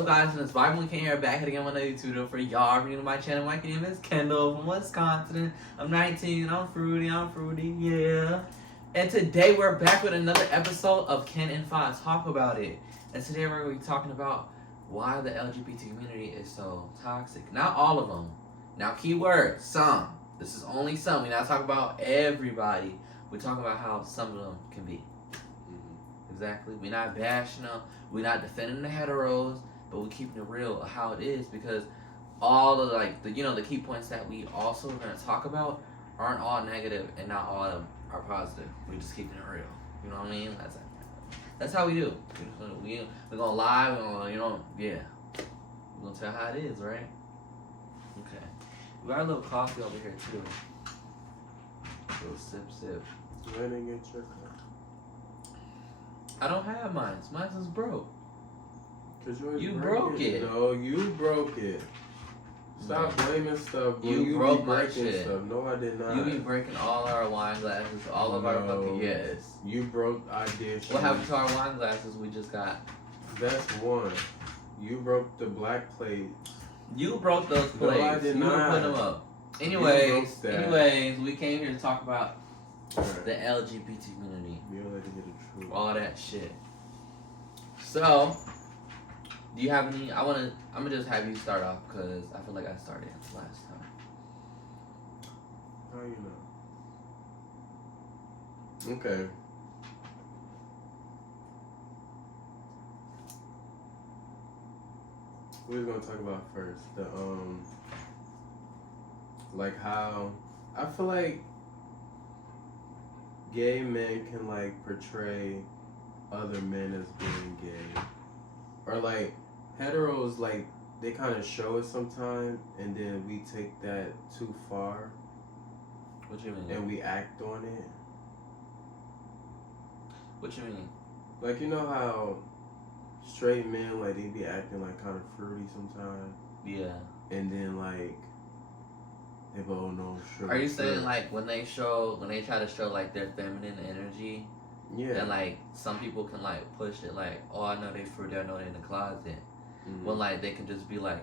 up, guys? And it's Vibe we came here back again on another tutorial for y'all. If you're new to my channel, my name is Kendall from Wisconsin. I'm 19, I'm fruity, yeah. And today we're back with another episode of Ken and Fi Talk About It. And today we're going to be talking about why the LGBT community is so toxic. Not all of them. Now, keyword, some. This is only some. We're not talking about everybody. We're talking about how some of them can be. Exactly. We're not bashing them. We're not defending the heteros, but we're keeping it real how it is, because all of the key points that we also are going to talk about aren't all negative and not all of them are positive. We're just keeping it real. You know what I mean? That's how we do. We're gonna lie. We're gonna We're gonna tell how it is, right? Okay. We got a little coffee over here too. A little sip. When did you get your cup? I don't have mine. Mine is broke. Cause you broke it. No, you broke it. Stop blaming stuff. You broke my shit. Stuff. No, I did not. You be breaking all our wine glasses, all of our fucking yes. You broke ideas. What happened to our wine glasses we just got? That's one. You broke do black plates. You broke those plates. No, I did not. Put them up. Anyways, we came here to talk about the LGBT community. All that shit. So, do you have any? I'm gonna just have you start off because I feel like I started last time. How you know? Okay. What are we gonna talk about first? Like how I feel like gay men can portray other men as being gay, or heteros they kind of show it sometimes, and then we take that too far. What you mean? And we act on it. What you mean? You know how straight men they be acting kind of fruity sometimes. Yeah. And then they go, oh no, sure. Are you saying when they try to show their feminine energy? Yeah. And some people can push it oh, I know they fruity, I know they in the closet. Mm-hmm. When they can just be a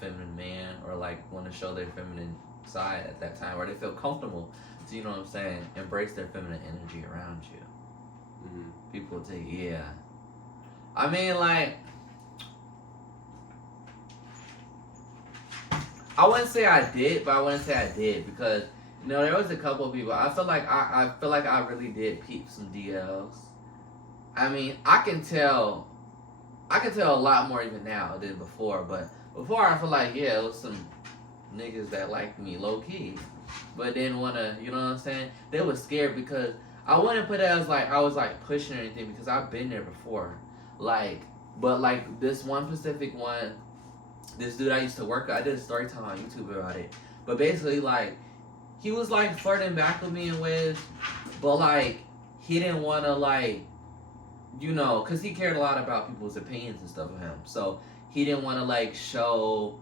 feminine man, or want to show their feminine side at that time, or they feel comfortable to, you know what I'm saying, embrace their feminine energy around you. Mm-hmm. People will take, yeah. I mean, I wouldn't say I did, but I wouldn't say I did, because there was a couple of people. I feel like I really did peep some DLs. I mean, I can tell a lot more even now than before. But before, I feel it was some niggas that liked me low key, but didn't wanna. You know what I'm saying? They was scared because I wouldn't put it as I was pushing or anything, because I've been there before. But this one specific one, this dude I used to work with, I did a story time on YouTube about it. But basically, he was flirting back with me in ways, but he didn't want to because he cared a lot about people's opinions and stuff of him. So he didn't want to show,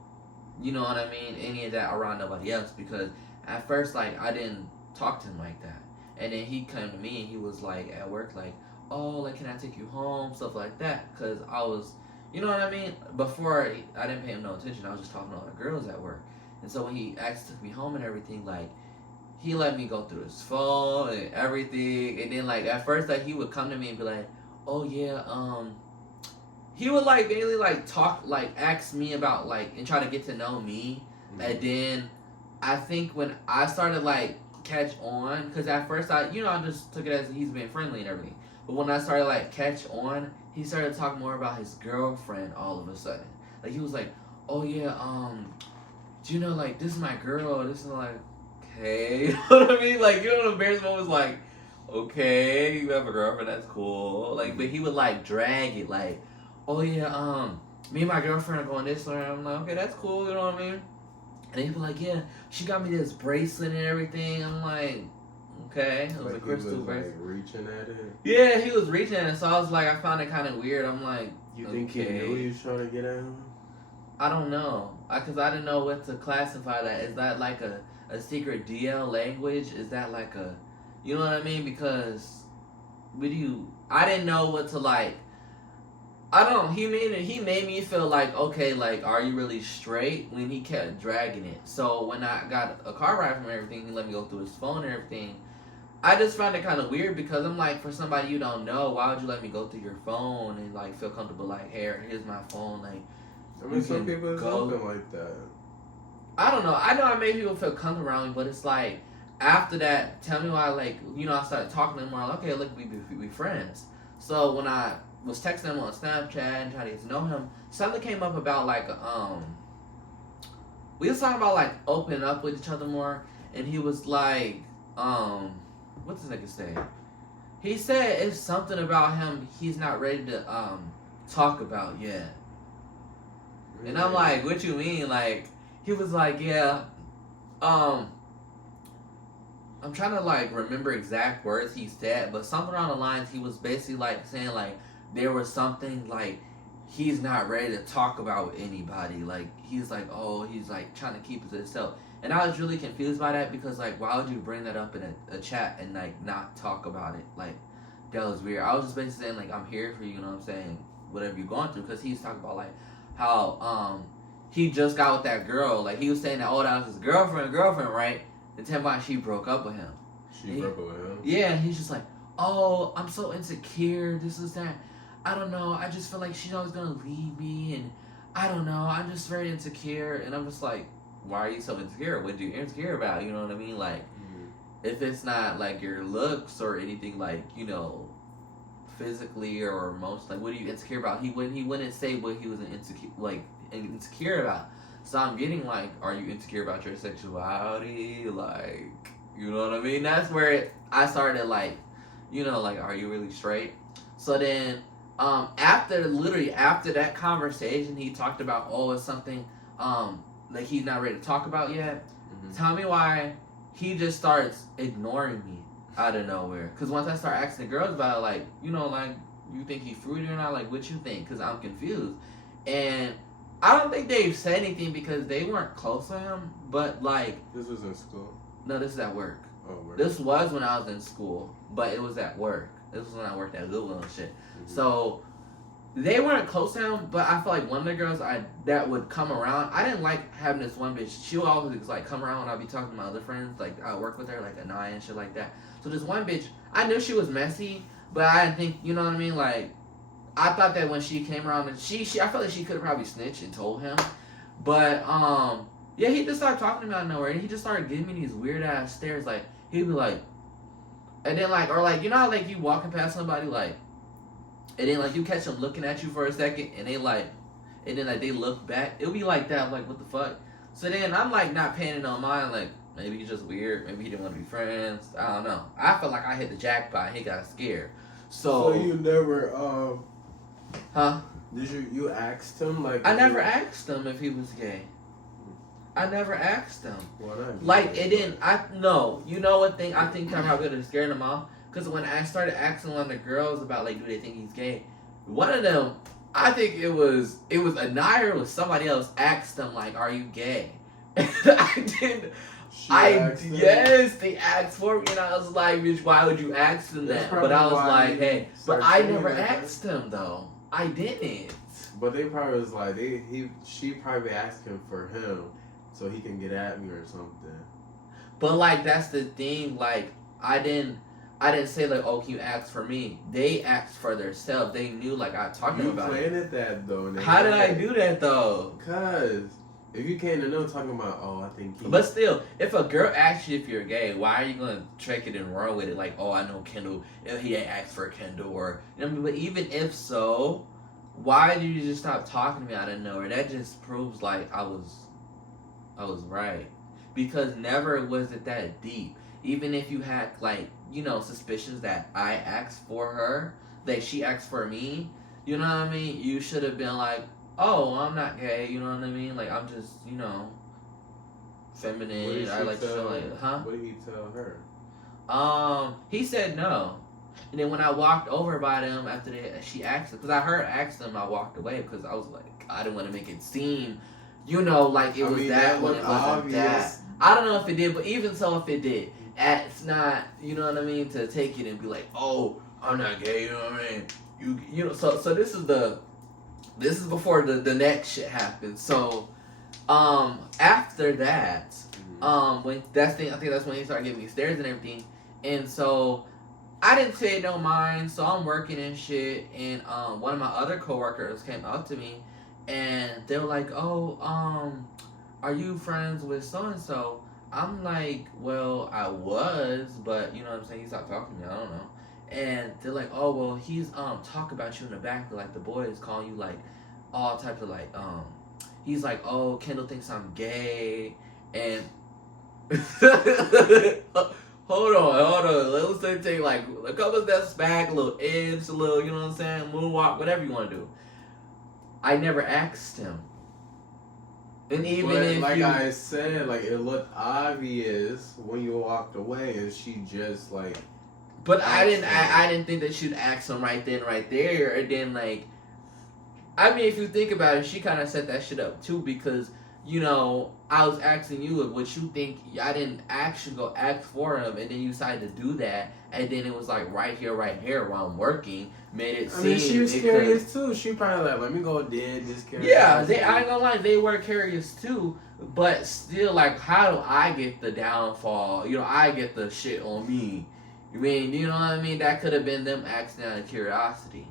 you know what I mean, any of that around nobody else, because at first I didn't talk to him like that. And then he came to me and he was at work oh, can I take you home, stuff like that, because I was, you know what I mean? Before, I didn't pay him no attention. I was just talking to all the girls at work. And so when he actually took me home and everything, he let me go through his phone and everything. And then, at first, he would come to me and be oh, yeah, he would, mainly, talk, ask me about, and try to get to know me. Mm-hmm. And then I think when I started, catch on, because at first, I just took it as he's being friendly and everything. But when I started, catch on, he started talking more about his girlfriend all of a sudden. He was oh, yeah, do you know, this is my girl, this is, okay. You know what I mean? You know, the embarrassment was, okay, you have a girlfriend, that's cool. But he would, drag it, oh, yeah, me and my girlfriend are going this way. I'm okay, that's cool, you know what I mean? And he'd be yeah, she got me this bracelet and everything. I'm okay. It was a crystal bracelet. Reaching at it? Yeah, he was reaching at it, so I was I found it kind of weird. I'm you think he knew he was trying to get at him? I don't know. Because I didn't know what to classify that. Is that a secret DL language? Is that a, you know what I mean? Because I didn't know what to I don't. He made me feel like, okay, like, are you really straight? When he kept dragging it. So when I got a car ride from everything, he let me go through his phone and everything. I just found it kind of weird because I'm like, for somebody you don't know, why would you let me go through your phone and like feel comfortable? Like, here's my phone. Like, I mean, some people is open like that. I don't know. I know I made people feel comfortable around me, but it's like after that, tell me why. Like, I started talking to them more. Like, okay, look, we be friends. So when I was texting him on Snapchat and trying to get to know him, something came up about like we was talking about like opening up with each other more, and he was like what does this nigga say? He said it's something about him he's not ready to talk about yet. And I'm like, what you mean? Like, he was like, yeah, I'm trying to like remember exact words he said, but something around the lines he was basically like saying like there was something like he's not ready to talk about with anybody. Like, he's like, oh, he's like trying to keep it to himself. And I was really confused by that because, like, why would you bring that up in a chat and, like, not talk about it? Like, that was weird. I was just basically saying, like, I'm here for you, you know what I'm saying? Whatever you're going through. Because he was talking about, like, how he just got with that girl. Like, he was saying that, oh, that was his girlfriend, right? And tell me she broke up with him. She broke up with him? Yeah, and he's just like, oh, I'm so insecure, this is that. I don't know. I just feel like she's always going to leave me. And I don't know. I'm just very insecure. And I'm just like, why are you so insecure? What are you insecure about? You know what I mean? Like, if it's not like your looks or anything like, physically or emotionally, like, what are you insecure about? He wouldn't say what he was insecure about. So I'm getting like, are you insecure about your sexuality? Like, you know what I mean? That's where I started like, like, are you really straight? So then, after that conversation, he talked about, oh, it's something, like he's not ready to talk about yet. Mm-hmm. Tell me why he just starts ignoring me out of nowhere. Because once I start asking the girls about it, like, like, you think he's fruity or not? Like, what you think? Because I'm confused. And I don't think they've said anything because they weren't close to him. But, like... This was in school? No, this is at work. Oh, work. This was when I was in school. But it was at work. This was when I worked at Google and shit. Mm-hmm. So... They weren't close to him, but I feel like one of the girls that would come around, I didn't like having this one bitch. She would always like come around when I'd be talking to my other friends, like I work with her, like Anaya and shit like that. So this one bitch, I knew she was messy, but I didn't think, you know what I mean? Like, I thought that when she came around, and she I felt like she could have probably snitched and told him. But, yeah, he just started talking to me out of nowhere, and he just started giving me these weird ass stares, like, he'd be like, and then like, or like, how like you walking past somebody, like, and then like you catch them looking at you for a second, and they like, and then like they look back. It'll be like that. I'm like, what the fuck? So then I'm like not paying it on mine. Like, maybe he's just weird. Maybe he didn't want to be friends. I don't know. I felt like I hit the jackpot. He got scared. So you never huh? Did you asked him like? I never asked him if he was gay. I never asked him. Why not? Like, it didn't. No. You know what thing? I think I'm probably gonna scare them off. Because when I started asking one of the girls about, like, do they think he's gay, one of them, I think it was Anaya or somebody else, asked them, like, are you gay? And I did. Yes, they asked for me, and I was like, bitch, why would you ask them that? But I was like, hey, but I never asked him, though. I didn't. But they probably was like, she probably asked him for him so he can get at me or something. But, like, that's the thing, like, I didn't say, like, oh, can you ask for me? They asked for themselves. They knew, like, I talked to them about it. You planted that, though. How did I do that, though? Because if you came to know talking about, oh, I think he... But still, if a girl asks you if you're gay, why are you going to trick it and run with it? Like, oh, I know Kendall. He ain't asked for Kendall. Or, you know what I mean? But even if so, why did you just stop talking to me out of nowhere? That just proves, like, I was right. Because never was it that deep. Even if you had, like, suspicions that I asked for her, that she asked for me, you know what I mean? You should have been like, oh, I'm not gay, you know what I mean? Like, I'm just, feminine. I like to feel like, huh? What did he tell her? He said no. And then when I walked over by them after she asked him, because I heard asked them, I walked away because I was like, I didn't want to make it seem, like it was that when it wasn't obvious. That. I don't know if it did, but even so, if it did, it's not, you know what I mean, to take it and be like, oh, I'm not gay, you know what I mean? So this is the this is before the next shit happened. So, after that, when that's thing, I think that's when he started giving me stares and everything. And so I didn't pay no mind. So I'm working and shit. And one of my other coworkers came up to me, and they were like, "Oh, are you friends with so and so?" I'm like, "Well, I was, but you know what I'm saying. He stopped talking to me. I don't know." And they're like, "Oh, well, he's talking about you in the back. Like the boys calling you like all types of like He's like, oh, Kendall thinks I'm gay, and hold on. Let's take like a couple steps back, a little edge, a little, you know what I'm saying, moonwalk, whatever you want to do. I never asked him, and even but if like you, I said, like it looked obvious when you walked away, and she just like. But I didn't think that she'd ask him right then, right there, and then like. I mean, if you think about it, she kind of set that shit up too because, you know, I was asking you what you think. I didn't actually go ask for him, and then you decided to do that, and then it was like right here while I'm working, made it seem. I mean, she was curious too. She probably like, let me go dead this character. Yeah, I ain't gonna lie, they were curious too, but still, like, how do I get the downfall? You know, I get the shit on me. You mean, you know what I mean? That could have been them acting out of curiosity.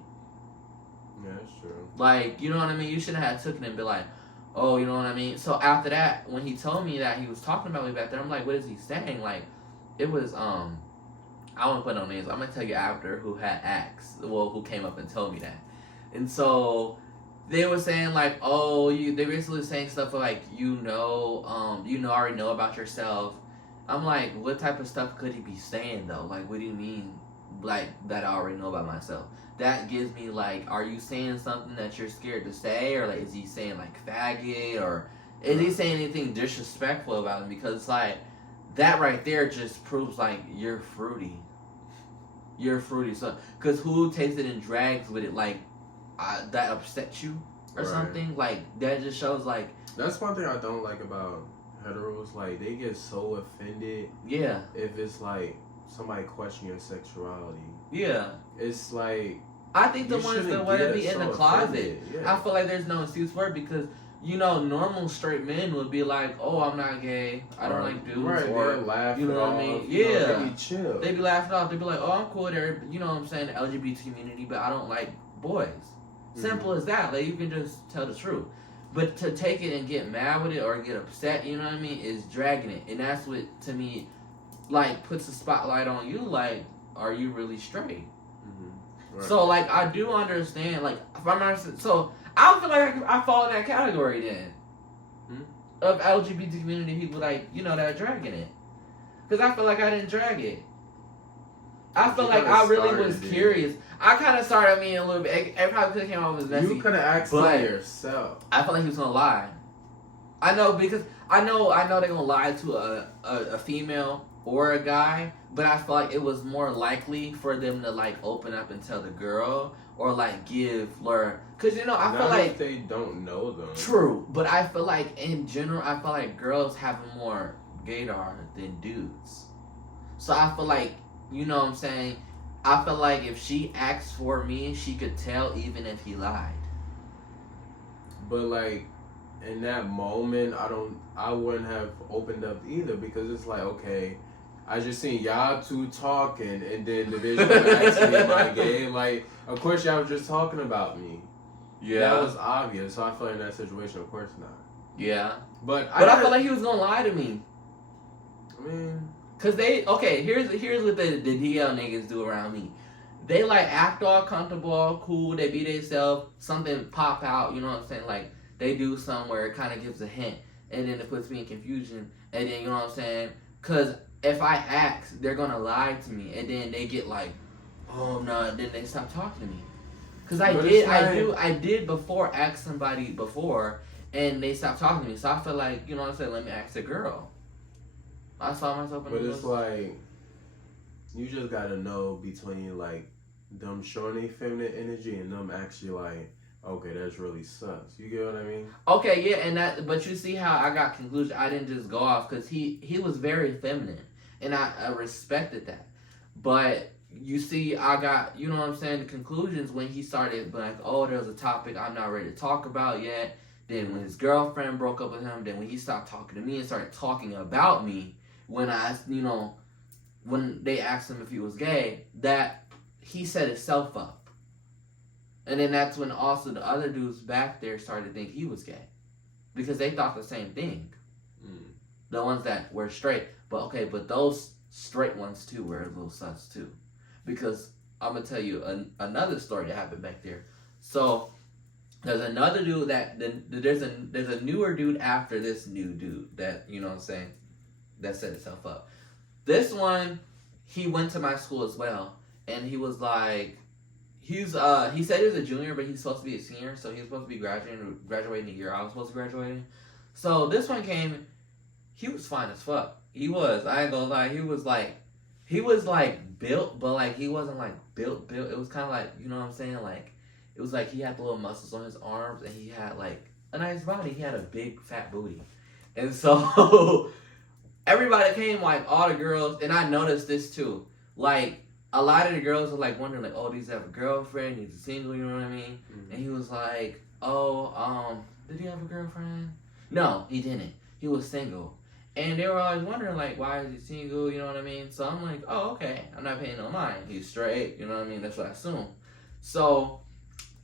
Yeah, that's true. Like, you know what I mean? You shouldn't have taken it and be like, oh, you know what I mean? So after that, when he told me that he was talking about me back there, I'm like, what is he saying? Like, it was, I won't put no names. I'm going to tell you after who had asked, who came up and told me that. And so they were saying like, oh, they basically saying stuff like, already know about yourself. I'm like, what type of stuff could he be saying though? Like, what do you mean? Like, that I already know about myself. That gives me like, are you saying something that you're scared to say, or like, is he saying like faggot, or is he saying anything disrespectful about him? Because it's like that right there just proves like you're fruity. So because who takes it and drags with it like that upsets you or something, like that just shows like. That's one thing I don't like about heteros. Like they get so offended. Yeah. If it's like somebody question your sexuality. Yeah. It's like. I think the ones that want to be in the closet, yeah. I feel like there's no excuse for it because, you know, normal straight men would be like, oh, I'm not gay, I don't like dudes, right, or, laugh, you know what I mean? Yeah. They be chill. They be laughing off, they be like, oh, I'm cool there, you know what I'm saying, the LGBT community, but I don't like boys. Simple as that, like, you can just tell the truth. But to take it and get mad with it or get upset, you know what I mean, is dragging it. And that's what, to me, like, puts a spotlight on you, like, are you really straight? Right. So, like, I do understand, like, if I'm not, so, I feel like I fall in that category then. Of LGBT community people, like, you know, that are dragging it. Because I feel like I didn't drag it. I feel like I really was curious. I kind of started me a little bit. It probably could have came off as messy. You could have asked him yourself. I feel like he was going to lie. I know, because I know they're going to lie to a female or a guy, but I feel like it was more likely for them to like open up and tell the girl or like give Laura, because you know I feel like they don't know them. True, but I feel like in general I feel like girls have more gaydar than dudes, so I feel like, you know what I'm saying, I feel like if she asked for me, she could tell even if he lied. But like in that moment, I wouldn't have opened up either, because it's like, okay, I just seen y'all two talking, and then the visual asked me about gay. Like, of course y'all was just talking about me. Yeah. That was obvious. So I feel like in that situation, of course not. Yeah. But I feel like he was gonna lie to me. I mean, cause here's what the DL niggas do around me. They like act all comfortable, all cool. They be themselves. Something pop out. You know what I'm saying? Like they do somewhere, it kind of gives a hint, and then it puts me in confusion. And then, you know what I'm saying? Cause if I ask, they're gonna lie to me, and then they get like, oh no, then they stop talking to me. Cause I did before ask somebody before, and they stopped talking to me. So I feel like, you know what I'm saying, let me ask a girl. I saw myself in the. But it's like, you just gotta know between like them showing their feminine energy and them actually like, okay, that's really sucks. You get what I mean? Okay, yeah, and that. But you see how I got conclusion. I didn't just go off because he was very feminine, and I respected that. But you see, I got, you know what I'm saying, the conclusions when he started like, oh, there's a topic I'm not ready to talk about yet. Then when his girlfriend broke up with him, then when he stopped talking to me and started talking about me, when I, you know, when they asked him if he was gay, that he set himself up. And then that's when also the other dudes back there started to think he was gay. Because they thought the same thing. The ones that were straight. But those straight ones too were a little sus too. Because I'm going to tell you another story that happened back there. So there's another dude there's a newer dude after this new dude that, you know what I'm saying, that set himself up. This one, he went to my school as well. And he was like, he said he was a junior, but he's supposed to be a senior. So he was supposed to be graduating the year I was supposed to graduate. So this one came. He was fine as fuck. He was. I ain't gonna lie. He was like built, but like he wasn't like built. It was kind of like, you know what I'm saying? Like, it was like he had the little muscles on his arms and he had like a nice body. He had a big fat booty. And so everybody came, like all the girls, and I noticed this too. Like a lot of the girls were like wondering like, oh, does he have a girlfriend? He's single, you know what I mean? Mm-hmm. And he was like, oh, did he have a girlfriend? No, he didn't. He was single. And they were always wondering, like, why is he single, you know what I mean? So I'm like, oh, okay, I'm not paying no mind. He's straight, you know what I mean? That's what I assume. So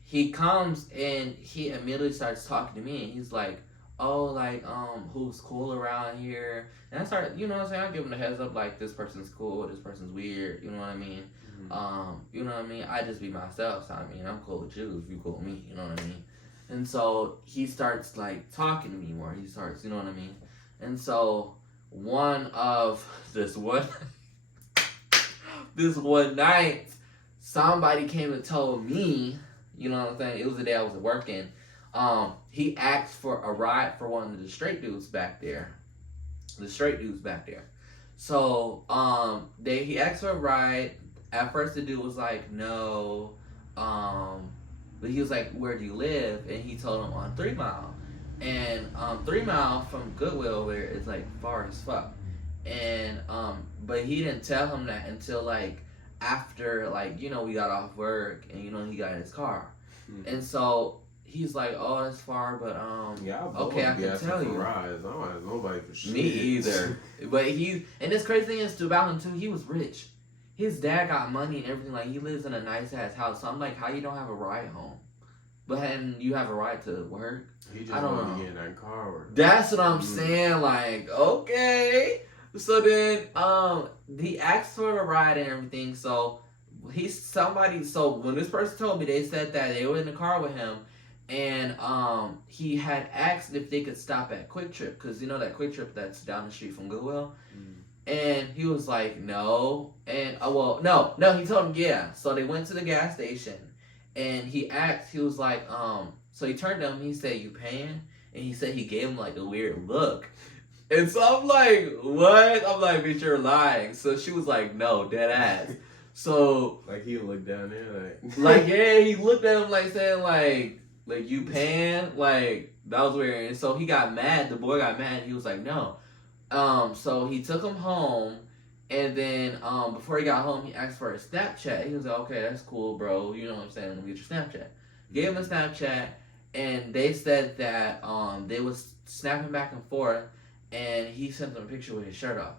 he comes and he immediately starts talking to me, and he's like, oh, like, who's cool around here? And I start, you know what I'm saying? I give him a heads up, like, this person's cool, this person's weird, you know what I mean? Mm-hmm. You know what I mean? I just be myself, so I mean, I'm cool with you if you cool with me, you know what I mean? And so he starts, like, talking to me more. He starts, you know what I mean? And so this one night, somebody came and told me, you know what I'm saying? It was the day I was working. He asked for a ride for one of the straight dudes back there. So, he asked for a ride. At first the dude was like, no. But he was like, where do you live? And he told him on 3 Mile. And 3 Mile from Goodwill there is like far as fuck. And but he didn't tell him that until like after, like, you know, we got off work and, you know, he got in his car. Mm-hmm. And so he's like, oh, that's far, but okay, I can tell you. Rides. I don't have nobody for shit. Me either. But and this crazy thing is about him too, he was rich. His dad got money and everything, like he lives in a nice ass house. So I'm like, how you don't have a ride home? But and you have a ride to work? He just wanted to get in that car. That's what I'm saying. Like, okay. So then, he asked for a ride and everything. So So when this person told me, they said that they were in the car with him, and he had asked if they could stop at Quick Trip, because you know that Quick Trip that's down the street from Goodwill. And he was like, no. And no. He told him yeah. So they went to the gas station. And he asked, he was like, so he turned to him, he said, you paying? And he said he gave him like a weird look. And so I'm like, what? I'm like, bitch, you're lying. So she was like, no, dead ass. So like he looked down there like yeah, he looked at him like saying like you paying? Like that was weird. And so he got mad, the boy got mad, he was like, no. So he took him home. And then, before he got home, he asked for a Snapchat. He was like, okay, that's cool, bro. You know what I'm saying? Let me get your Snapchat. Gave him a Snapchat, and they said that, they was snapping back and forth, and he sent them a picture with his shirt off.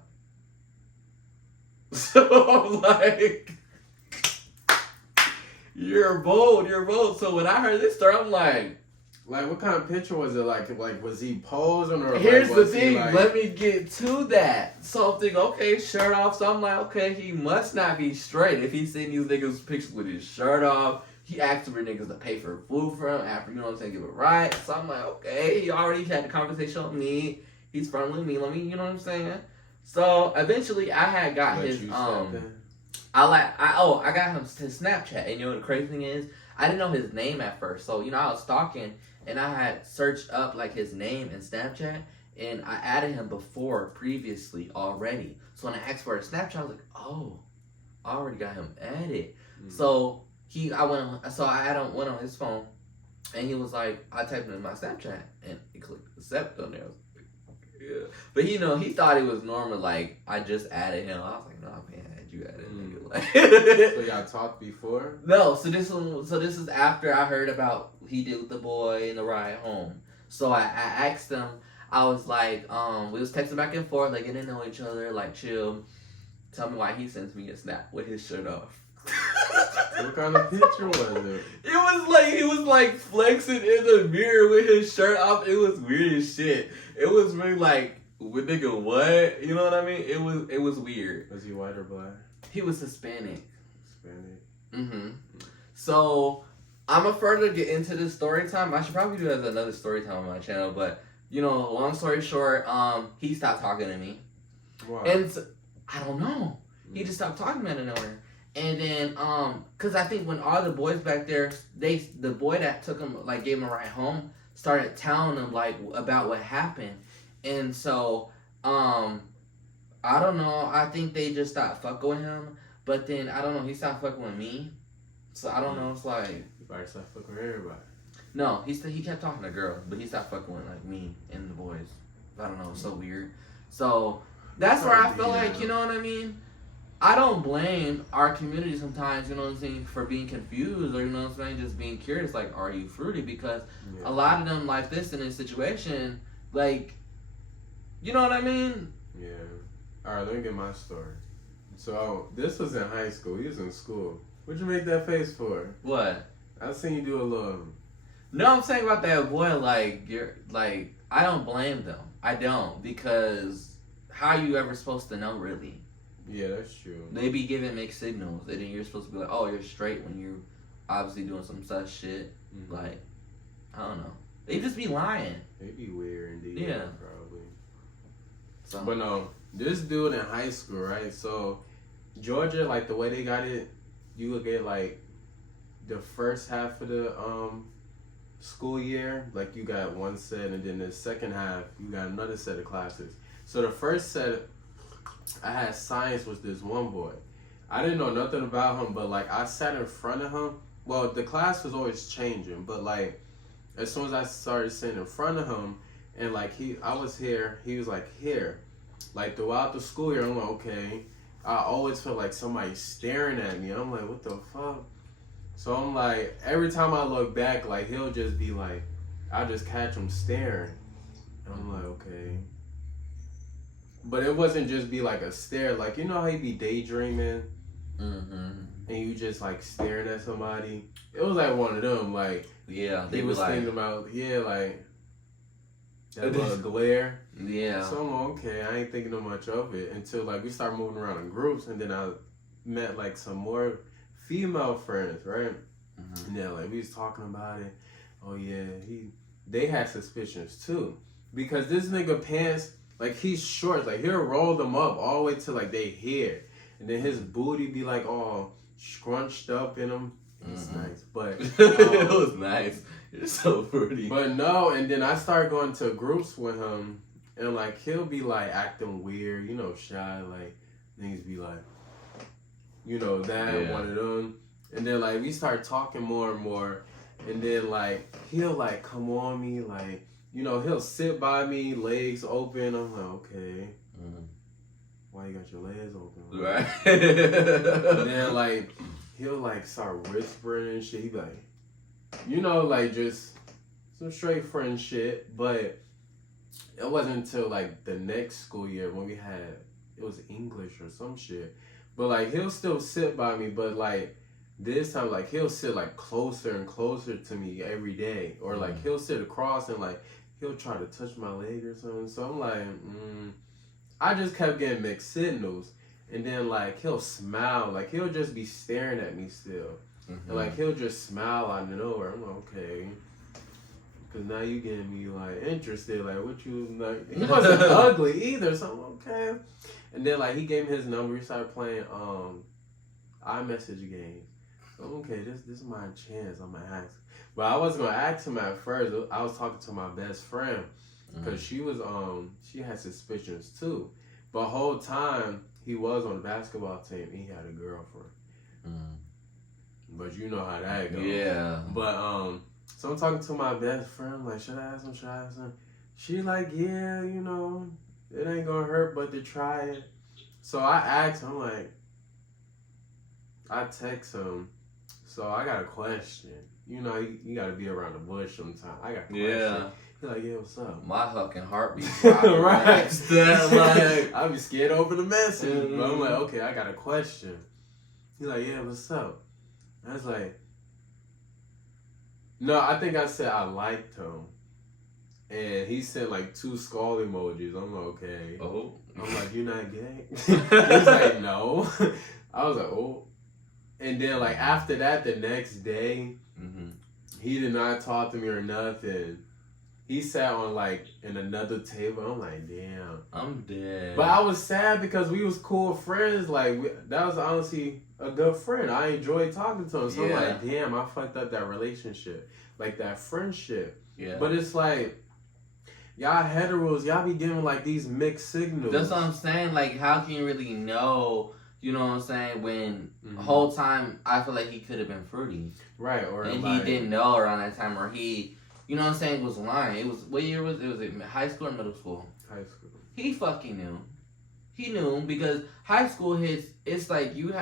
So, I'm like, you're bold. So when I heard this story, I'm like, what kind of picture was it? Like was he posing or? Here's the thing. Let me get to that. So I'm thinking, okay, shirt off. So I'm like, okay, he must not be straight if he's seeing these niggas pictures with his shirt off. He asked for niggas to pay for food for him after, you know what I'm saying, give a ride. So I'm like, okay, he already had the conversation with me. He's friendly with me. Let me, you know what I'm saying. So eventually, I had got his I got him his Snapchat, and you know what the crazy thing is, I didn't know his name at first. So you know, I was stalking. And I had searched up like his name in Snapchat, and I added him previously already. So when I asked for a Snapchat, I was like, oh, I already got him added. So I went on his phone, and he was like, I typed in my Snapchat, and he clicked accept on there. I was like, yeah. But you know, he thought it was normal, like I just added him. I was like, no, man, you added nigga. Like, So y'all talked before? No, so this is after I heard about he did with the boy in the ride home. So I asked him. I was like, we was texting back and forth, like getting to know each other, like chill. Tell me why he sends me a snap with his shirt off. What kind of picture was it? It was like he was like flexing in the mirror with his shirt off. It was weird as shit. It was really like, nigga, what? You know what I mean? It was weird. Was he white or black? He was Hispanic. Hispanic. Mm-hmm. So I'm gonna further get into this story time. I should probably do another story time on my channel, but long story short, he stopped talking to me. Wow. And I don't know. He just stopped talking to me out of nowhere. And then, cause I think when all the boys back there, the boy that took him, like gave him a ride home, started telling him like about what happened. And so, I don't know. I think they just stopped fucking with him. But then I don't know. He stopped fucking with me. So I don't know. It's like You better stop fucking with everybody. no. He kept talking to girls, but he stopped fucking with like me and the boys. I don't know. It's so weird. So that's where I feel like, you know what I mean. I don't blame our community sometimes, you know what I'm saying, for being confused or, you know what I'm saying, just being curious, like, are you fruity? Because a lot of them like this in a situation, like, you know what I mean? Yeah. Alright, let me get my story. So, this was in high school. He was in school. What'd you make that face for? What? I seen you do a little... No, I'm saying about that boy, like, I don't blame them. I don't, because how you ever supposed to know, really? Yeah, that's true. They be giving mixed signals, and then you're supposed to be like, oh, you're straight when you're obviously doing some such shit. Mm-hmm. Like, I don't know. They just be lying. They be weird indeed. Yeah. Probably. So. But no, this dude in high school, right? So, Georgia, like, the way they got it, you would get, like, the first half of the school year, like, you got one set, and then the second half, you got another set of classes. So, the first set... I had science with this one boy. I didn't know nothing about him, but like I sat in front of him. Well, the class was always changing, but like as soon as I started sitting in front of him, and like I was here, he was like here. Like throughout the school year, I'm like, okay. I always felt like somebody staring at me. I'm like, what the fuck? So I'm like, every time I look back, like he'll just be like, I just catch him staring. And I'm like, okay. But it wasn't just be like a stare. Like, you know how you be daydreaming? Mm-hmm. And you just like staring at somebody? It was like one of them. Like, yeah, they was like, thinking about, like, that little glare. Yeah. So I'm like, okay, I ain't thinking too much of it until like we start moving around in groups. And then I met like some more female friends, right? Mm-hmm. And then like we was talking about it. Oh yeah, they had suspicions too. Because this nigga pants... Like, he's short. Like, he'll roll them up all the way to, like, they hair. And then his booty be, like, all scrunched up in him. It's nice. But... it was nice. You're so pretty. But no, and then I started going to groups with him. And, like, he'll be, like, acting weird. You know, shy. Like, niggas be, like... You know, that, one of them. And then, like, we start talking more and more. And then, like, he'll, like, come on me, like... You know, he'll sit by me, legs open. I'm like, okay. Mm-hmm. Why you got your legs open? Right. And then, like, he'll, like, start whispering and shit. He be like, you know, like, just some straight friend shit. But it wasn't until, like, the next school year when it was English or some shit. But, like, he'll still sit by me. But, like, this time, like, he'll sit, like, closer and closer to me every day. Or, like, he'll sit across and, like, he'll try to touch my leg or something. So I'm like, I just kept getting mixed signals. And then, like, he'll smile. Like, he'll just be staring at me still. Mm-hmm. And, like, he'll just smile out of nowhere. I'm like, okay. Because now you getting me, like, interested. Like, what you, like, he wasn't ugly either. So I'm okay. And then, like, he gave me his number. He started playing iMessage games. So, okay, this is my chance. I'm going to ask. But I wasn't going to ask him at first. I was talking to my best friend. Because she was, she had suspicions too. But the whole time, he was on the basketball team. He had a girlfriend. But you know how that goes. Yeah. But, so I'm talking to my best friend. I'm like, should I ask him? She like, yeah, you know, it ain't going to hurt but to try it. So I asked him, like, I text him, so I got a question. You know, you got to be around the bush sometimes. I got a question. Yeah. He's like, yeah, what's up? My fucking heartbeat. Right. Like, I'd be scared to open the message. Mm-hmm. But I'm like, okay, I got a question. He's like, yeah, what's up? I was like, no, I think I said I liked him. And he sent like 2 skull emojis. I'm like, okay. Oh. I'm like, you're not gay? He's like, no. I was like, oh. And then like after that, the next day, Mm-hmm. he did not talk to me or nothing. He sat on like in another table. I'm like, damn. I'm dead. But I was sad because we was cool friends. Like that was honestly a good friend. I enjoyed talking to him. So I'm like, damn, I fucked up that relationship, like that friendship. Yeah. But it's like, y'all heteros, y'all be giving like these mixed signals. That's what I'm saying. Like, how can you really know? You know what I'm saying? When the whole time I feel like he could have been fruity, right? Or and like, he didn't know around that time, or he, you know what I'm saying, was lying. It was what year was it? Was it high school or middle school? High school. He fucking knew. He knew because high school hits. It's like you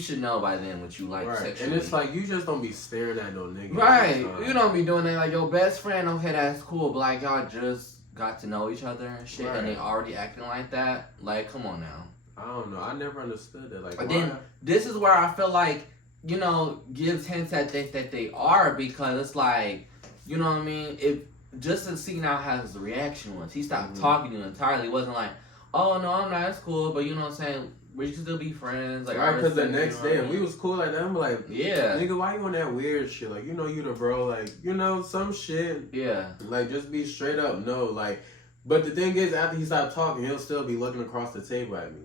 should know by then what you like sexually. And it's like you just don't be staring at no nigga. Right. You don't be doing that like your best friend. Okay, that's cool, but like y'all just got to know each other and shit, and they already acting like that. Like, come on now. I don't know. I never understood that. Like, but then this is where I feel like, you know, gives hints that they are, because it's like, you know what I mean? If just to see now how his reaction was, he stopped talking to you entirely. It wasn't like, oh no, I'm not, it's cool, but you know what I'm saying? We should still be friends. Like, right, because the next day, we was cool like that. I'm like, yeah, nigga, why you on that weird shit? Like, you know, you the bro, like, you know, some shit. Yeah. Like, just be straight up, no, like. But the thing is, after he stopped talking, he'll still be looking across the table at me.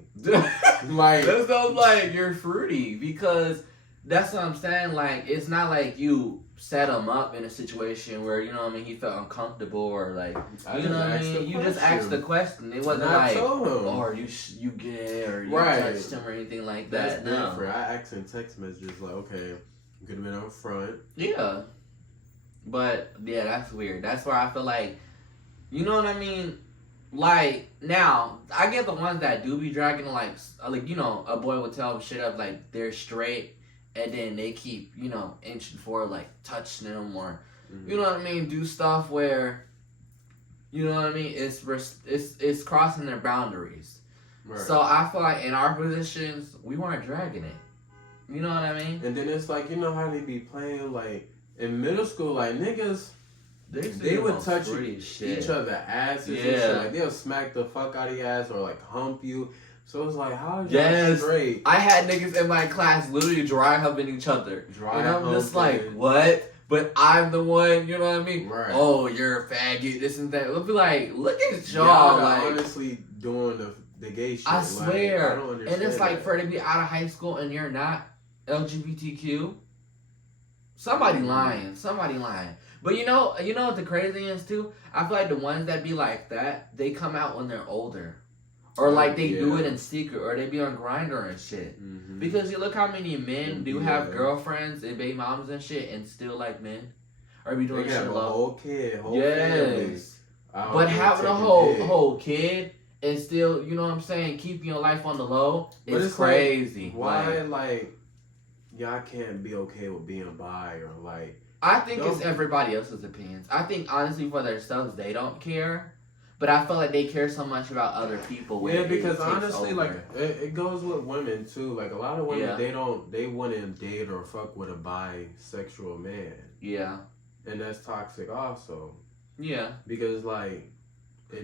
Like, that sounds like you're fruity, because that's what I'm saying. Like, it's not like you set him up in a situation where, you know what I mean, he felt uncomfortable, or like, you know what I mean, you just asked the question. It wasn't like, oh, are you gay, or you touched him or anything like that. That's different. I asked in text messages like, okay, you could have been up front. Yeah. But yeah, that's weird. That's where I feel like, you know what I mean? Like, now, I get the ones that do be dragging, like, you know, a boy would tell them shit up, like, they're straight, and then they keep, you know, inching forward, like, touching them, or, you know what I mean, do stuff where, you know what I mean, it's crossing their boundaries. Right. So I feel like in our positions, we weren't dragging it. You know what I mean? And then it's like, you know how they be playing, like, in middle school, like, niggas, they would touch each other's asses and shit. Like, they'll smack the fuck out of your ass or, like, hump you. So it's like, how is y'all straight? I had niggas in my class literally dry humping each other. And I'm just like, what? But I'm the one, you know what I mean? Right. Oh, you're a faggot, this and that. It'll be like, look at y'all. Like, honestly doing the gay shit. I swear. Like, I don't understand. And it's like, for to be out of high school and you're not LGBTQ, somebody lying. But you know what the crazy is too? I feel like the ones that be like that, they come out when they're older. Or like they do it in secret, or they be on Grindr and shit. Mm-hmm. Because you look how many men do have girlfriends and baby moms and shit and still like men. Or be doing shit alone. Whole family. But having a whole kid and still, you know what I'm saying, keeping your life on the low is crazy. Like, why like y'all can't be okay with being bi, or like, I think it's everybody else's opinions. I think honestly for themselves they don't care, but I feel like they care so much about other people. Yeah, because honestly, like it goes with women too. Like a lot of women, they wouldn't date or fuck with a bisexual man. Yeah, and that's toxic also. Yeah, because like,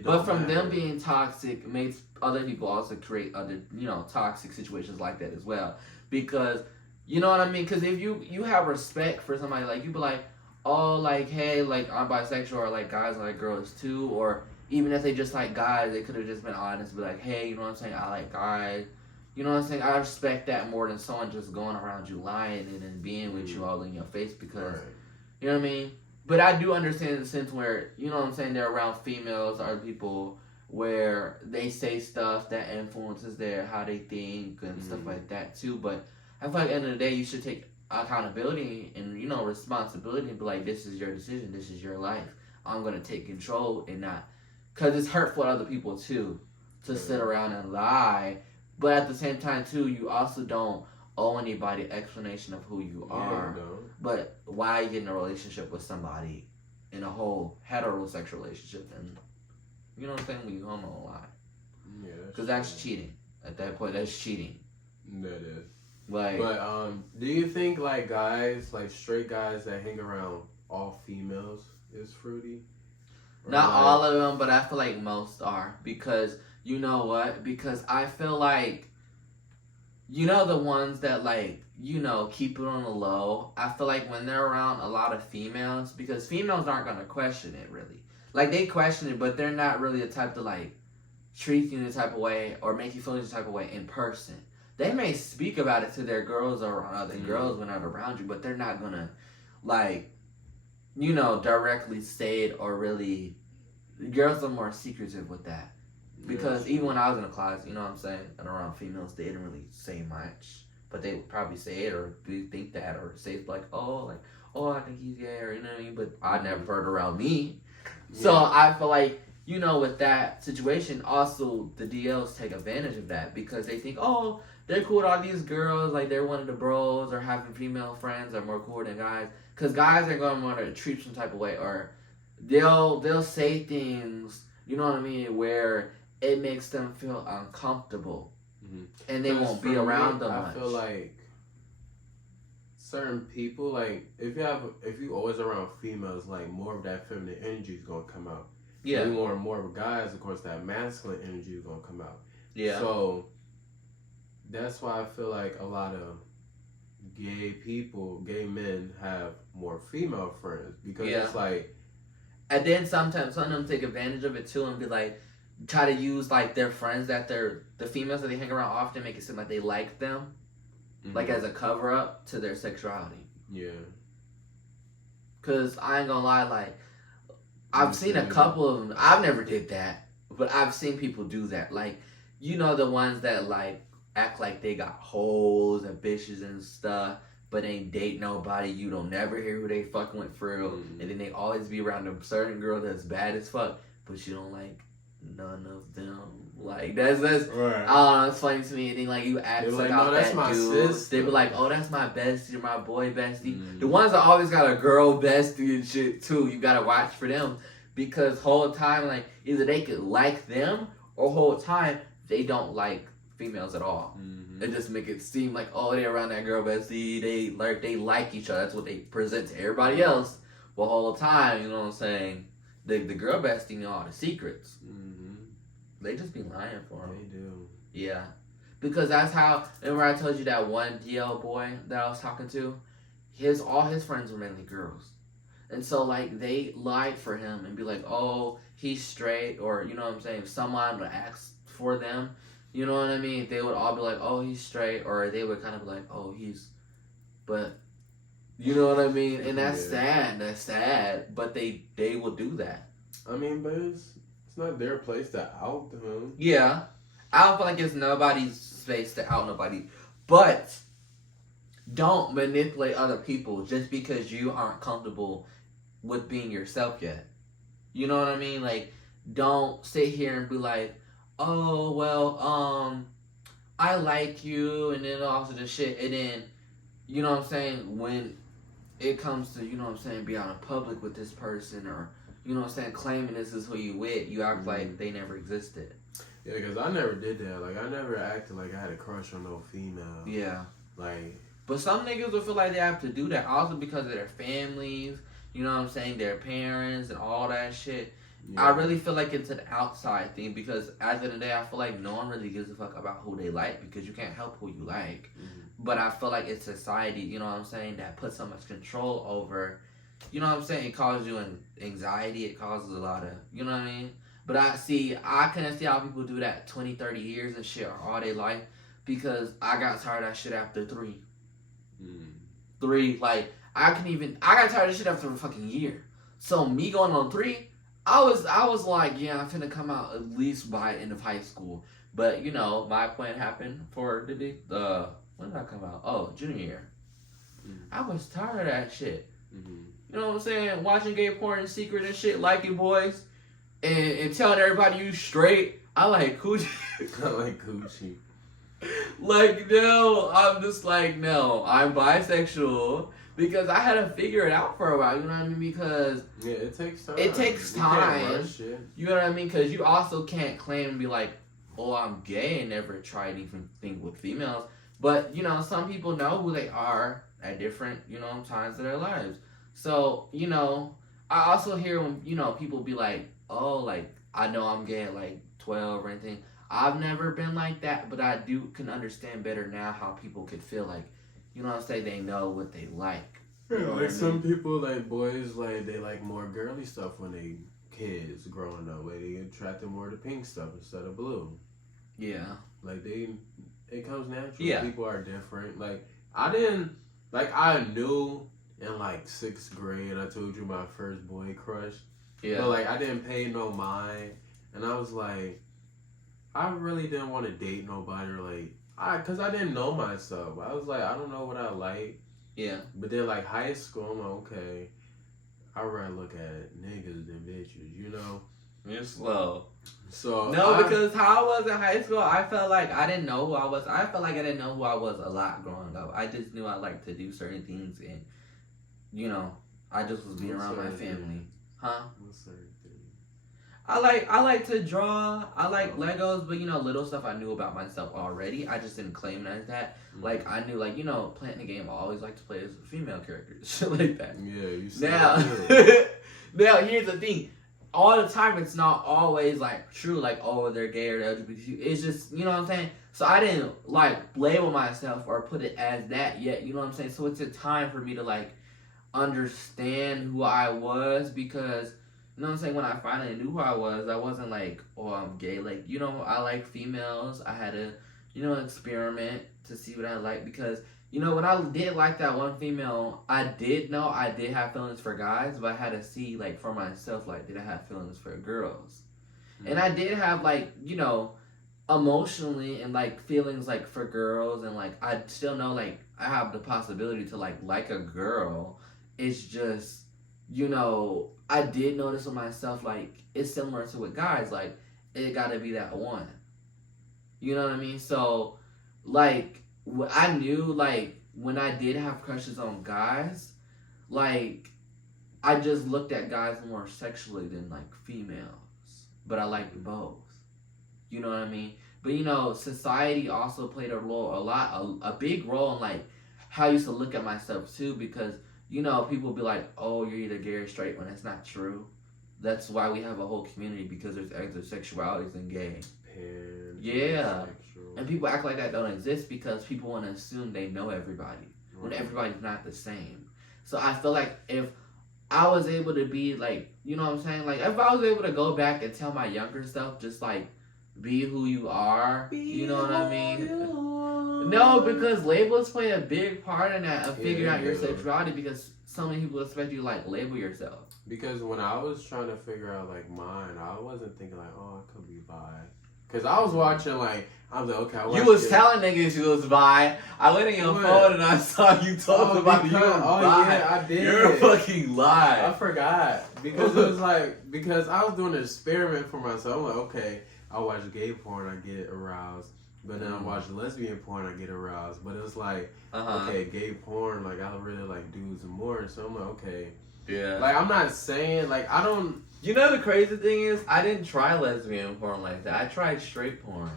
but from them being toxic makes other people also create other, you know, toxic situations like that as well. Because, you know what I mean? Because if you have respect for somebody, like, you be like, oh, like, hey, like, I'm bisexual, or like guys like girls too, or even if they just like guys, they could have just been honest, be like, hey, you know what I'm saying, I like guys. You know what I'm saying? I respect that more than someone just going around you lying and then being with you all in your face, because, you know what I mean? But I do understand in the sense where, you know what I'm saying, they're around females, other people, where they say stuff that influences how they think and stuff like that too. But I feel like at the end of the day, you should take accountability and, you know, responsibility and be like, this is your decision, this is your life. I'm going to take control and not, because it's hurtful to other people too, to sit around and lie. But at the same time too, you also don't owe anybody explanation of who you are. No. But why get in a relationship with somebody in a whole heterosexual relationship and you know what I'm saying when you homo a lot? Yeah. Because that's cheating. At that point, that's cheating. That is. Like, but do you think like guys, like straight guys that hang around all females is fruity? Or not like, all of them, but I feel like most are because you know what? Because I feel like you know the ones that like keep it on the low. I feel like when they're around a lot of females, because females aren't gonna question it really. Like they question it, but they're not really the type to like treat you in the type of way or make you feel the type of way in person. They may speak about it to their girls or other girls when they're around you, but they're not gonna like directly say it or really. Girls are more secretive with that. Because even when I was in a class, you know what I'm saying, and around females, they didn't really say much. But they would probably say it or think that or say like, oh, I think he's gay or you know what I mean? But I never heard around me. So I feel like, with that situation, also the DLs take advantage of that because they think, oh, they're cool with all these girls, like they're one of the bros or having female friends are more cool than guys. Because guys are going to want to treat some type of way or they'll say things, you know what I mean, where it makes them feel uncomfortable, and they won't be around them much. I feel like certain people, like if you always around females, like more of that feminine energy is gonna come out. Yeah. If you want more of guys, of course, that masculine energy is gonna come out. Yeah. So that's why I feel like a lot of gay men have more female friends because it's like. And then sometimes some of them take advantage of it too and be like, try to use like their friends that the females that they hang around often make it seem like they like them, like as a cover up to their sexuality. Yeah. Cause I ain't gonna lie, like I've seen a couple of them. I've never did that, but I've seen people do that. Like the ones that like act like they got hoes and bitches and stuff. But ain't date nobody. You don't never hear who they fucking went through. And then they always be around a certain girl that's bad as fuck. But you don't like none of them. Like that's right. I don't know, it's funny to me. And then like you ask like, about no, that's that my dude. sister. They be like, oh, that's my bestie or my boy bestie. The ones that always got a girl bestie and shit too. You gotta watch for them. Because whole time like either they could like them or whole time they don't like females at all. It just make it seem like, oh, they're around that girl bestie. They like each other. That's what they present to everybody else. Well, whole time, you know what I'm saying? The girl bestie know all the secrets. They just be lying for them. They do. Yeah, because that's how. Remember I told you that one DL boy that I was talking to? All his friends were mainly girls, and so like they lied for him and be like, oh, he's straight, or you know what I'm saying? If someone would ask for them. You know what I mean? They would all be like, oh, he's straight. Or they would kind of be like, oh, but, you know what I mean? And that's sad. That's sad. But they will do that. I mean, but it's not their place to out them. Yeah. I don't feel like it's nobody's space to out nobody. But don't manipulate other people just because you aren't comfortable with being yourself yet. You know what I mean? Like, don't sit here and be like, oh, well, I like you, and then also the shit, and then, you know what I'm saying, when it comes to, you know what I'm saying, be out in public with this person, or, you know what I'm saying, claiming this is who you with, you act like they never existed. Yeah, because I never did that. Like, I never acted like I had a crush on no female. Yeah. Like. But some niggas will feel like they have to do that, also because of their families, you know what I'm saying, their parents, and all that shit. Yeah. I really feel like it's an outside thing because at the end of the day, I feel like no one really gives a fuck about who they like because you can't help who you like. But I feel like it's society, you know what I'm saying, that puts so much control over, you know what I'm saying, it causes you anxiety, it causes a lot of, you know what I mean? But I couldn't see how people do that 20, 30 years and shit or all their life because I got tired of that shit after 3. 3, like, I got tired of shit after a fucking year. So me going on 3, I was like, yeah, I'm finna come out at least by end of high school. But, you know, my plan happened for when did I come out? Oh, junior year. I was tired of that shit. You know what I'm saying? Watching gay porn in secret and shit, liking boys, and telling everybody you straight. I like coochie. I like coochie. Like, no, I'm just like, no, I'm bisexual because I had to figure it out for a while, you know what I mean? Because yeah, it takes time. it takes You can't time. rush it. You know what I mean? Because you also can't claim and be like, oh, I'm gay and never tried anything with females. But, you know, some people know who they are at different, you know, times of their lives. So, you know, I also hear when, you know, people be like, oh, like, I know I'm gay at like 12 or anything. I've never been like that, but I can understand better now how people could feel like, you know what I'm saying, they know what they like. Yeah, You know what like I some mean? people, like boys, like they like more girly stuff when they kids growing up. Like they attracted more to pink stuff instead of blue. Yeah. Like it comes natural. Yeah. People are different. Like I knew in like 6th grade. I told you my first boy crush. Yeah. But like I didn't pay no mind, and I was like, I really didn't want to date nobody or cause I didn't know myself. I was like, I don't know what I like. Yeah. But then like high school, I'm like, okay, I'd rather look at niggas than bitches, you know? You're slow. So Because how I was in high school, I felt like I didn't know who I was. I felt like I didn't know who I was a lot growing up. I just knew I liked to do certain things, and you know, I just was being around my family. Huh? What's certain thing? I like to draw. I like Legos, but you know, little stuff I knew about myself already. I just didn't claim it as that. Like I knew, like, you know, playing the game, I always like to play as female characters, shit like that. Yeah, you Now, now here's the thing. All the time, it's not always like true. Like, oh, they're gay or LGBTQ. It's just, you know what I'm saying. So I didn't like label myself or put it as that yet. You know what I'm saying. So it's a time for me to like understand who I was, because you know what I'm saying, when I finally knew who I wasn't like, oh, I'm gay. Like, you know, I like females. I had to, you know, experiment to see what I like, because you know, when I did like that one female, I did know I did have feelings for guys, but I had to see like for myself, like, did I have feelings for girls? Mm-hmm. And I did have like, you know, emotionally and like feelings like for girls, and like I still know like I have the possibility to like a girl. It's just, you know, I did notice with myself, like, it's similar to with guys, like, it gotta be that one. You know what I mean? So, like, I knew, like, when I did have crushes on guys, like, I just looked at guys more sexually than, like, females. But I liked both. You know what I mean? But, you know, society also played a big role in, like, how I used to look at myself, too, because you know, people be like, oh, you're either gay or straight, when it's not true. That's why we have a whole community, because there's other sexualities than gay. Yeah. And people act like that don't exist because people want to assume they know everybody, when everybody's not the same. So I feel like if I was able to be like, you know what I'm saying? Like, if I was able to go back and tell my younger self, just like, be who you are, you know what I mean? No, because labels play a big part in that, of figuring out your sexuality, because so many people expect you to like label yourself. Because when I was trying to figure out like mine, I wasn't thinking like, oh, I could be bi. Because I was watching like, I was like, okay, you was telling niggas you was bi. I went in your phone and I saw you talking about you were bi. Yeah, I did. You're a fucking lie. I forgot. Because it was like, because I was doing an experiment for myself. I'm like, okay, I watch gay porn, I get aroused. But then I watch lesbian porn, I get aroused. But it was like, okay, gay porn, like, I really like dudes more. So I'm like, okay. Yeah. Like, I'm not saying, like, I don't. You know the crazy thing is, I didn't try lesbian porn like that. I tried straight porn.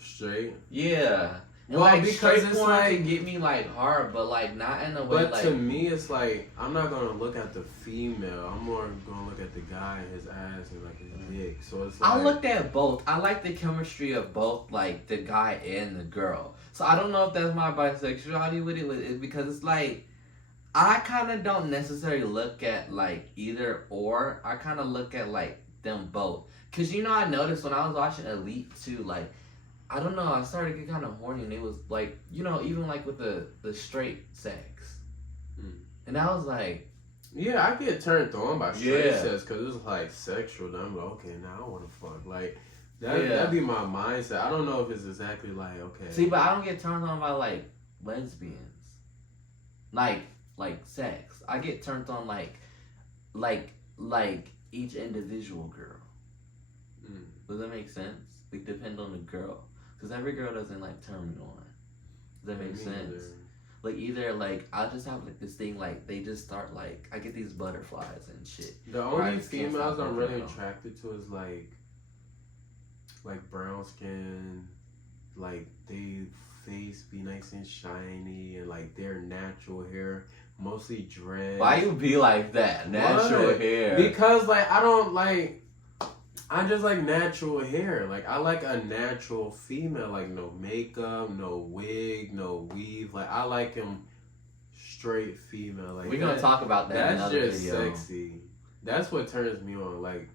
Straight? Yeah. And Well, like, because straight it's porn like, can get me like hard, but like not in a way but like. to me, it's like, I'm not gonna look at the female. I'm more gonna look at the guy, his ass, and like his dick. So it's like, I looked at both. I like the chemistry of both, like the guy and the girl. So I don't know if that's my bisexuality with it, because it's like, I kind of don't necessarily look at like either or. I kind of look at like them both. Cause you know, I noticed when I was watching Elite too, like, I don't know, I started to get kind of horny, and it was like, you know, even like with the straight sex. And I was like, yeah, I get turned on by straight sex because it's like sexual. Then I'm like, okay, now I want to fuck. Like, that'd be my mindset. I don't know if it's exactly like, okay. See, but I don't get turned on by like lesbians. Like sex. I get turned on like each individual girl. Does that make sense? Like, depend on the girl. Because every girl doesn't like turn me on. Does that make Me sense? neither. Like either like I'll just have like this thing like they just start like I get these butterflies and shit. The Or I only just can't females stop I'm looking really at them. attracted to is like brown skin, like they face be nice and shiny, and like their natural hair, mostly dreads. Why you be like that? Natural What? hair. Because like I don't like. I just like natural hair. Like I like a natural female. Like no makeup, no wig, no weave. Like I like him straight female. Like We're gonna talk about that in That's another just video. sexy. That's what turns me on. Like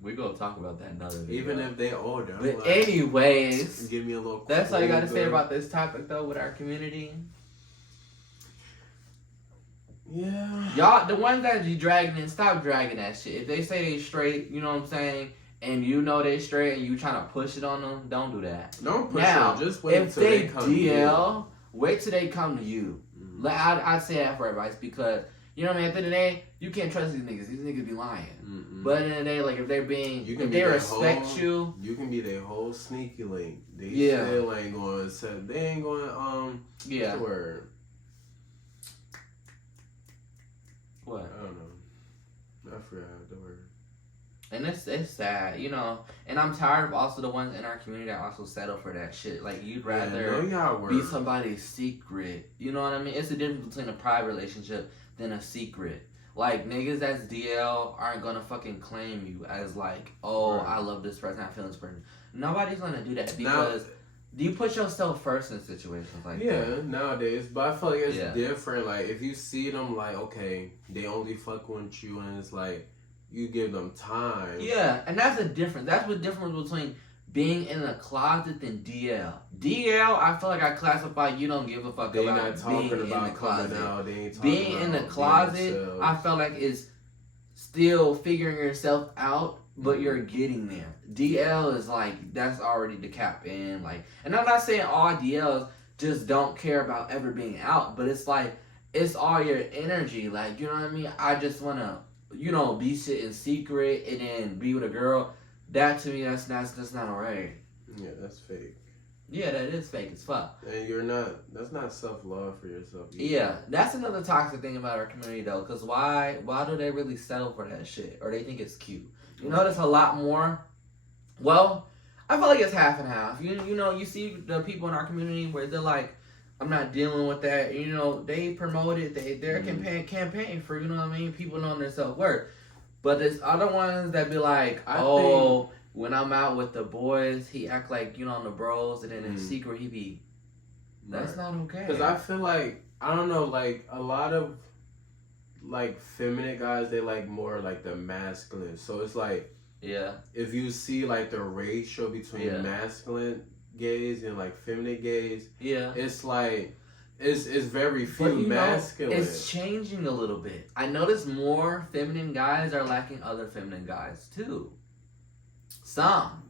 We're gonna talk about that in another video. even if they older. I'm But like, anyways, give me a little. that's all you gotta say cougar. about this topic though with our community. Yeah. Y'all, the ones that you dragging in, stop dragging that shit. If they say they straight, you know what I'm saying, and you know they straight and you trying to push it on them, don't do that. Don't push Now, it. Just wait if till they they come to you. DL, wait till they come to you. Mhm. Like, I'd say that for advice because, you know what I mean, at the end of the day, you can't trust these niggas. These niggas be lying. Mm-mm. But at the end of the day, like, if they're being, You can if be they their respect whole- you, You can be their whole sneaky link. They Yeah. still ain't going to. They ain't going. yeah. What's the word? What? I don't know. I forgot the word. And it's sad, you know. And I'm tired of also the ones in our community that also settle for that shit. Like, you'd rather know y'all word. be somebody's secret. You know what I mean? It's the difference between a private relationship than a secret. Like, niggas that's DL aren't gonna fucking claim you as like, oh, Right. I love this person, I feel this person. Nobody's gonna do that Now- because you put yourself first in situations like Yeah, that. nowadays, but I feel like it's Yeah. different. Like if you see them, like okay, they only fuck with you, and it's like you give them time. Yeah, and that's a difference. That's the difference between being in a closet than DL. DL, I feel like I classify you don't give a fuck They about not talking being in the about coming closet. out. They ain't talking Being in the about closet, being themselves. I felt like is still figuring yourself out, but Mhm. you're getting there. DL is like that's already the cap in, like, and I'm not saying all DLs just don't care about ever being out, but it's like it's all your energy, like, you know what I mean? I just wanna, you know, be shit in secret and then be with a girl. That to me, that's not alright. Yeah, that's fake. Yeah, that is fake as fuck. And you're not. That's not self love for yourself. Either. Yeah, that's another toxic thing about our community though, because why do they really settle for that shit, or they think it's cute? You notice a lot more. Well, I feel like it's half and half. You know, you see the people in our community where they're like, I'm not dealing with that. You know, they promote it. They're campaign for, you know what I mean, people knowing their self worth. But there's other ones that be like, when I'm out with the boys, he act like, you know, on the bros, and then in secret he be. That's not okay. Because I feel like I don't know, like a lot of like feminine guys, they like more like the masculine. So it's like if you see like the ratio between masculine gays and like feminine gays, it's like it's very few masculine. It's changing a little bit. I notice more feminine guys are lacking other feminine guys too. Some,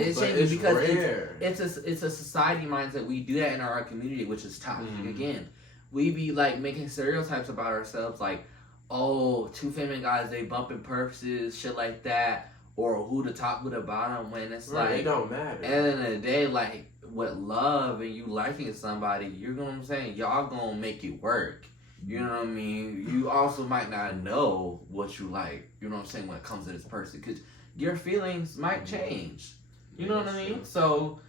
it's changing it's because rare. it's a society mindset. We do that in our community, which is toxic. Again, we be like making stereotypes about ourselves, like, oh, two feminine guys, they bumping purses, shit like that, or who the top, who the bottom. When it's like, it don't matter. at the end of the day, like with love and you liking somebody, you're gonna, I'm saying, y'all gonna make it work. You know what I mean? You also might not know what you like. You know what I'm saying, when it comes to this person, because your feelings might change. You know what I mean? So,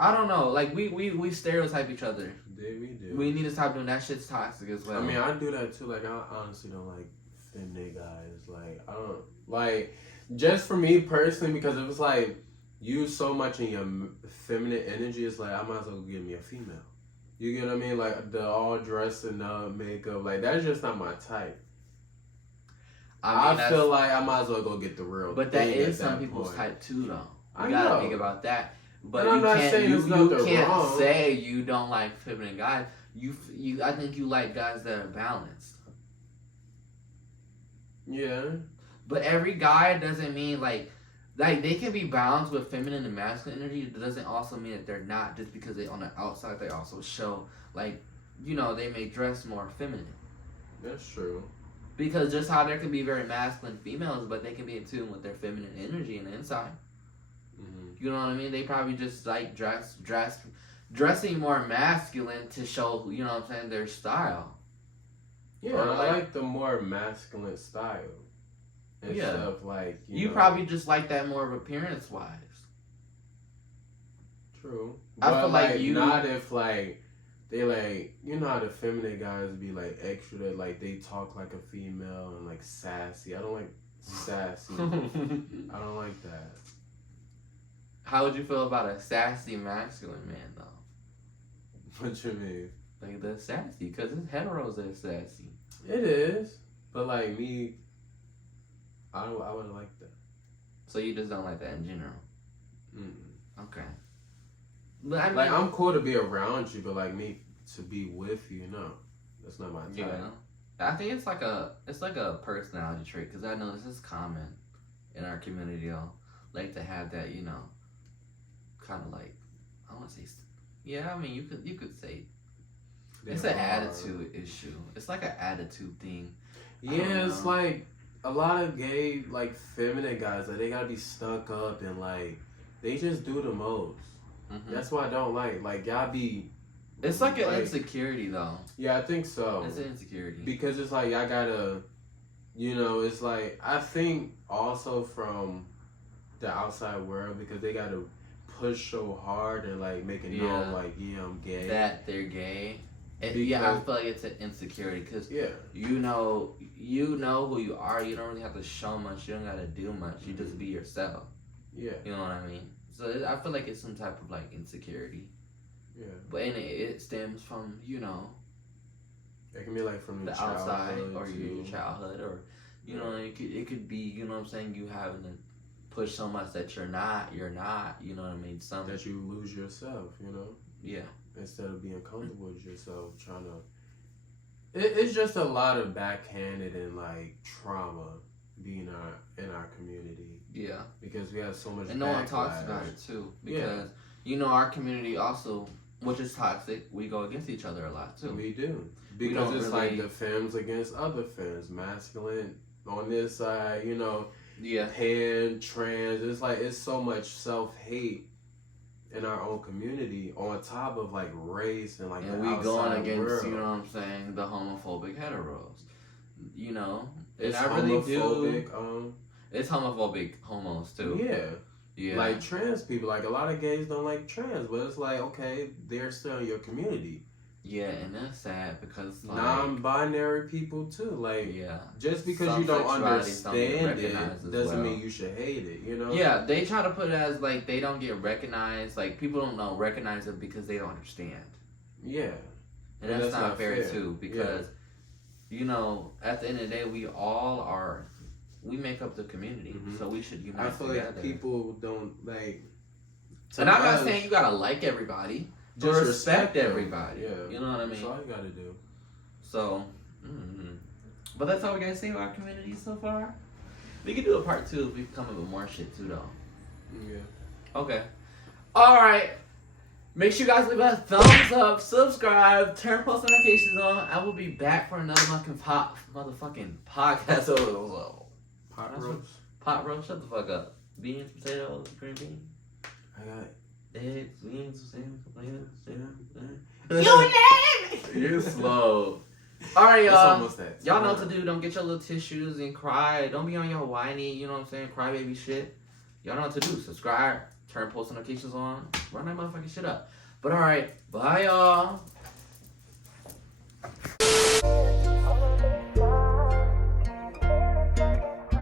I don't know. Like, we stereotype each other. We do. We need to stop doing that. Shit's toxic as well. I mean, I do that too. Like, I honestly don't like feminine guys. Like, I don't like, just for me personally, because it was like you so much in your feminine energy. It's like I might as well give me a female. You get what I mean? Like the all dressing up, makeup. Like that's just not my type. I feel like I might as well go get the real. But that is some people's type too, though. You gotta think about that. But I'm not saying you can't wrong. say you don't like feminine guys. I think you like guys that are balanced. Yeah. But every guy doesn't mean like they can be balanced with feminine and masculine energy. It doesn't also mean that they're not, just because they on the outside they also show like, you know, they may dress more feminine. That's true. Because just how there can be very masculine females, but they can be in tune with their feminine energy on the inside. Mm-hmm. You know what I mean? They probably just like dressing more masculine to show, you know what I'm saying, their style. Yeah, Or I like- like the more masculine style. Instead of like You know, probably just like that more of appearance wise. True. I But feel like you- not if like they like you know how the feminine guys be like extra that like they talk like a female and like sassy. I don't like sassy. I don't like that. How would you feel about a sassy masculine man though? What you mean? Like the sassy, because it's heteros that are sassy. It is, but like me, I would like that. So you just don't like that in general. Mm-mm. Okay. But I mean, Like I'm cool to be around you, but like me to be with you, no, that's not my type. yeah. I think it's like a personality trait, because I know this is common in our community. Though, like to have that, you know, kind of like, I want to say, yeah. I mean, you could say it's an attitude issue. It's like an attitude thing. Yeah, it's like a lot of gay, like feminine guys, like they gotta be stuck up and like they just do the most. Mm-hmm. That's why I don't like y'all be. It's like an insecurity though. Yeah, I think so. It's an insecurity because it's like y'all gotta, you know, it's like I think also from the outside world because they gotta push so hard and like make it known like I'm gay. That they're gay. And yeah, I feel like it's an insecurity because you know who you are. You don't really have to show much. You don't gotta do much. You just be yourself. Yeah. You know what I mean? So I feel like it's some type of like insecurity. Yeah. But it stems from, you know, it can be like from the outside or too. your childhood, or you know, it could be, you know what I'm saying, you having to push so much that you're not, you know what I mean? Something that you lose yourself, you know? Yeah. Instead of being comfortable with yourself, trying to it's just a lot of backhanded and like trauma being in our community. Yeah. Because we have so much and no one talks about it too. Because you know our community also, which is toxic, we go against each other a lot too. We do. Because it's like the femmes against other femmes, masculine on this side, you know, pan, trans. It's like it's so much self-hate in our own community on top of like race and like and the we going against world. You know what I'm saying, the homophobic heteros. You know, it's and I really homophobic. It's homophobic homos too. Yeah. Like trans people, like a lot of gays don't like trans, but it's like okay, they're still in your community. Yeah, and that's sad because like, non-binary people too. Like just because some you don't understand it doesn't well. mean you should hate it. You know? Yeah, they try to put it as like they don't get recognized. Like people don't recognize it because they don't understand. Yeah, and that's not fair too. Because you know, at the end of the day, we make up the community, so we should unite. I feel together. like people don't like. And I'm not saying you gotta like everybody. Just respect everybody. Yeah. You know what I mean? That's all you gotta do. So, but that's all we gotta say about our community so far. We can do a part 2 if we come up with more shit too, though. Yeah. Okay. All right. Make sure you guys leave a thumbs up, subscribe, turn post notifications on. I will be back for another motherfucking podcast. Pot roast. Pot roast. Shut the fuck up. Beans, potatoes, green beans. I got eggs, beans, potatoes. you name it. You're slow. All right, y'all. It's almost that. Y'all know what to do. Don't get your little tissues and cry. Don't be on your whiny, you know what I'm saying, crybaby shit. Y'all know what to do. Subscribe. Turn post notifications on. Run that motherfucking shit up. But all right. Bye, y'all.